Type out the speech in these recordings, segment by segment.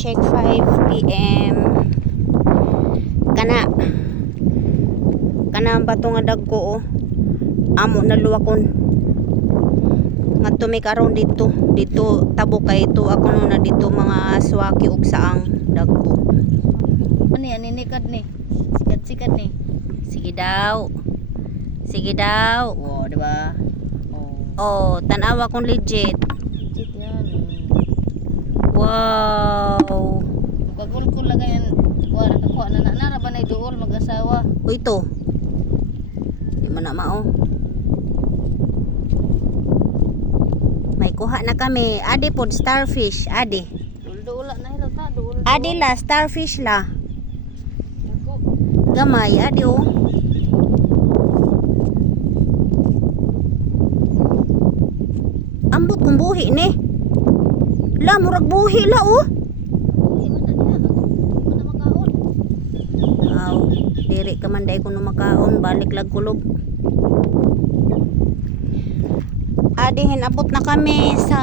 check 5 PM. Kana ang bato nga dagko, amo na luwakon. Ngadto mi karon dito tabo kay ito ako no na dito mga swaki ug saang dagko. Ani nikad ni. Sikat ni. Sige daw. Oh, di ba? Oh, tanawa kong legit. Legit yan. Wow. Kagulkul lagay yan. Kuha na nara ba na iduol mag-asawa? O ito. Di man na mao. May kuha na kami. Adi pod starfish. Adi. Duula na hilo ta. Duul. Adi la starfish la. Gamay. Adi oh. Ambot kong buhi ni. La, murag buhi la oh. Aw, diri ka man day kuno makaon, balik lag kulob. Adihin abot na kami sa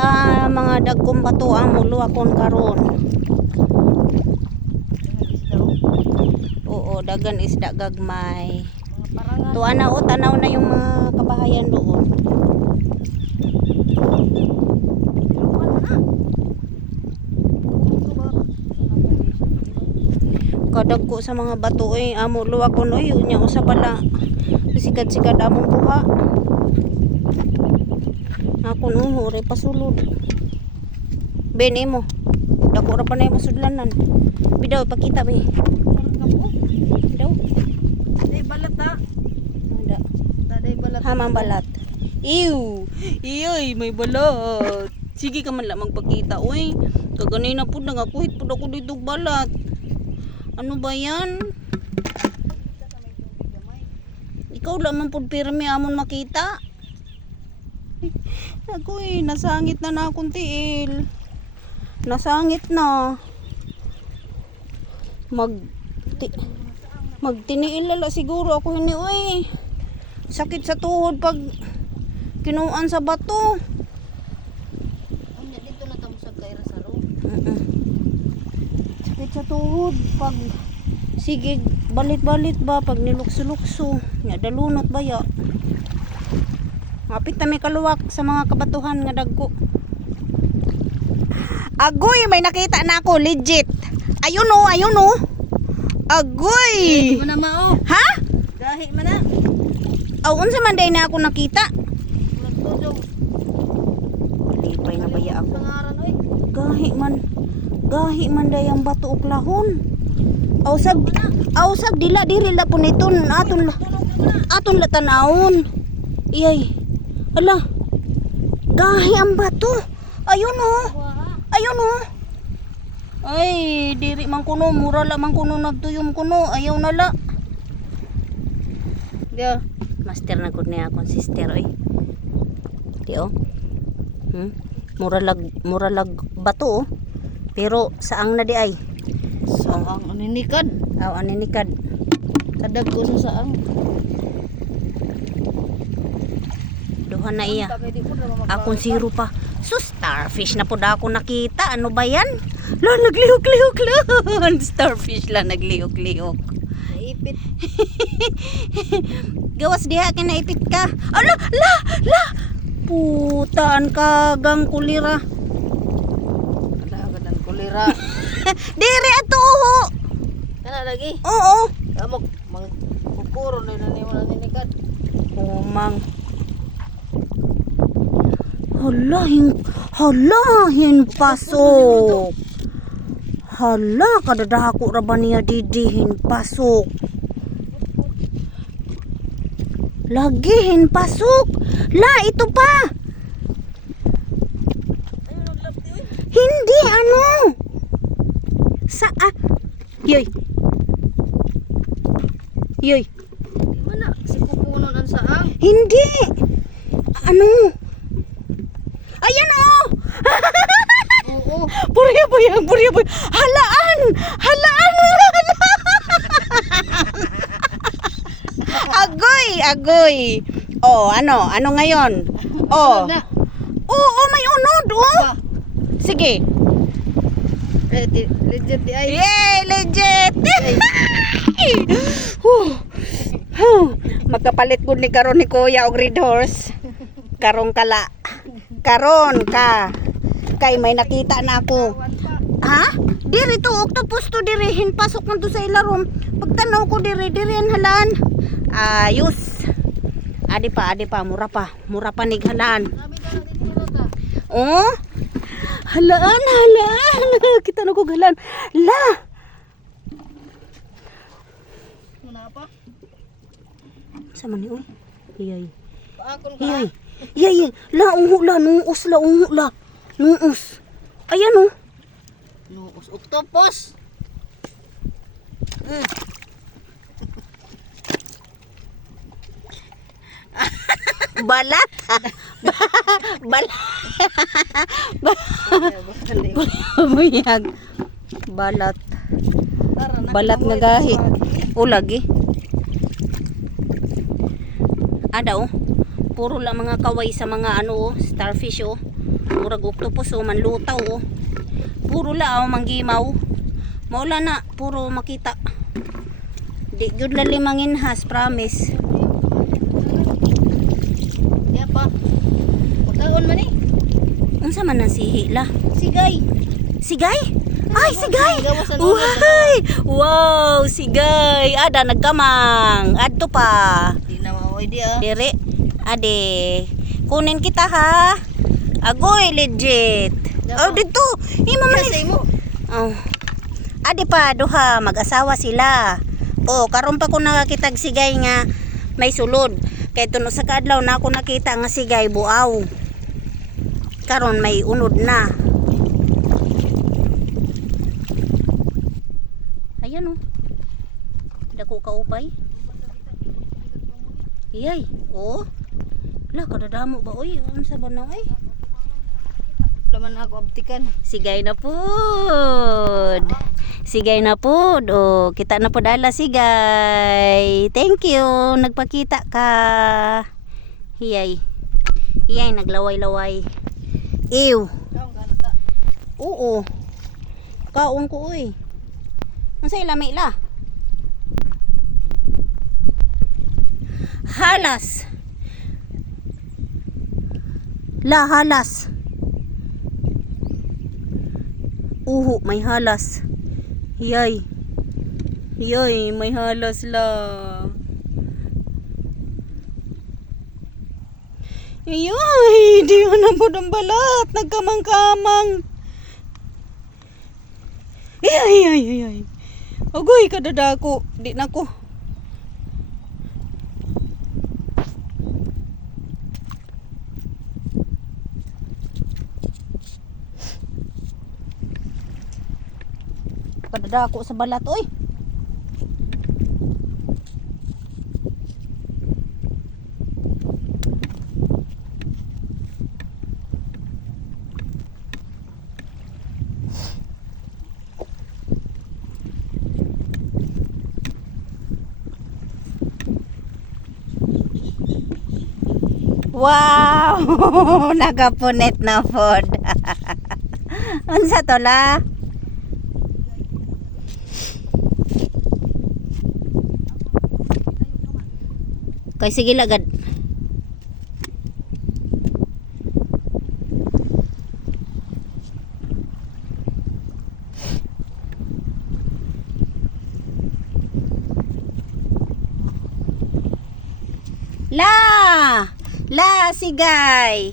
mga dagkong bato ang muluakon karon. Oo, dagan isda gagmay. Tuwa na o, tanaw na yung mga kabahayan doon. Kadagko sa mga bato amo luwakon unya usa pala sikad-sikad among buha. Ako nuho ray pasulod. Bene mo. Dako ra pa na masudlanan. Bidaw pakita be. Bidaw. Day balat ta. Ada. Day balat. Hamang balat. Ew. Iyoy, may balat. Sige ka man lang magpakita. Uy, kaganay na po nangakuhit po ako dito balat. Ano ba yan? Ikaw lamang po pirmi amon makita. Ako nasangit na akong tiil. Nasangit na. Magtiniil lala siguro ako hini. Uy, sakit sa tuhod pag kinuan sa bato. Dito na ta musag kay Rasaro. Sakit sa tuhod pag sige balit-balit ba pag nilukso-lukso nya dalunot ba ya. Mapit na may kaluwak sa mga kabatuhan nga dagko. Agoy, may nakita na ako legit. Ayun oh. Agoy. Di mo na mao. Ha? Gahi man na. Aw unsa man day na ako nakita? Nagtudong. Lipay na baya ako. Pangaran oy. Gahi man day ang bato ug lahon. Ausag dila diri la puniton aton la tanawon. Iyay. Ala. Gahi ang bato. Ayun oh. Ay, diri man kuno mura la man kuno nagtuyom kuno. Ayaw na la. Dia. Master na gud niya akong sister oy. Di oh. Mura lag bato oh. Pero saang na di ay. Saang aninikad. Aw aninikad. Kadag ko sa saang. Duha na iya. Akong zero pa. So starfish na po ako nakita. Ano ba yan? La naglihok-lihok lang. Starfish lang naglihok-lihok. Naipit. Gawas diha kay naipit ka. Ala, la. Putaan kagang kulira. Ada agad kulira. Diri ato ho. Kana lagi. Oo. Amok magpupuro na mo na ninikad. Umang. Halahin pasok. Hala, kadadako ra ba niya didihin pasok. Lagihin pasok. La, ito pa. Hindi, ano? Yoy. Di mana si kupunon ang saang. Hindi. Ano? Ayan oh. Oo. Purya boy. Halaan. Agoy. Oh, ano ngayon? Oh. Oo, may unod oh. Sige. Legit di ay. Yay! Legit! Magkapalit gud ni karon ni Kuya og red horse. Karong kala. Karon ka. Kay may nakita na ako. Ha? Diri to octopus to diri hinpasok man to sa ilarom. Pagtanaw ko diri ang halan. Ayos. Adi pa mura pa nig halan. Sabi ka din nila ta. Oh? Halaan. Kita na ko halan. La. Muna pa. Sama ni oy. Iyay. Paakon ka. Iyay. Iyay. La ungu la nuus la ungu la. Nuus. Ayan oh. Nuus octopus. Balat. Balat. Buyag. Balat. Balat nga gahi. O lagi. Ada oh. Puro lang mga kaway sa mga ano oh, starfish oh. Murag octopus oh, manlutaw oh. Puro la oh, manggimaw. Maula na, puro makita. Di gyud la limangin has, promise. Diya pa. Pagkaon man eh. Unsa man ang sihi la? Sigay. Sigay? Ay, sigay! Gawasan Uhay! Wow, sigay! Ada, nagkamang. Adto pa. Di na maoy di ah. Dire. Ade. Kunin kita ha. Agoy, legit. Oh, dito. Imo man. Kasi mo. Oh. Ade pa, duha. Mag-asawa sila. Oh, karon pa ko nakakitag sigay nga may sulod. Kay tuno sa kadlaw na ako nakita nga sigay buaw. Karon may unod na. Ayan oh. Dako ka upay. Iyay. Oh. La kadadamo ba oy? Unsa ba na ay? Laman ako abtikan. Sigay na pud. Sigay na pud. Oh, kita na pud ala sigay. Thank you. Nagpakita ka. Iyay. Iyay naglaway-laway. Ew. Kaon ka na ta. Oo. Kaon ko oy. Unsa ilami la? Halas. La halas. Uho, may halas. Yay. Yay, may halas la. Yay, di ko na po ng balat. Nagkamang-kamang. Yay. Agoy, kadadako. Di na ko. Kadadako sa balat, oy. Wow! Nagapunet na pod. Unsa to la? Kay sige lagad. La sigay.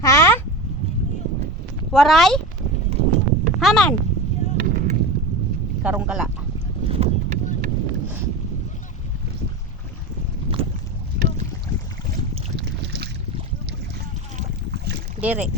Ha? Waray? Haman? Karong kala. Dire.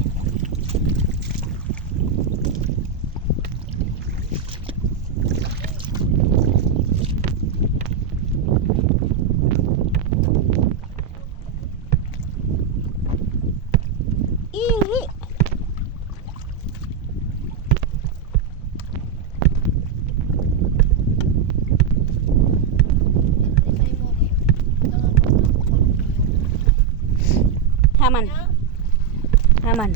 Ihi. Haman. Haman.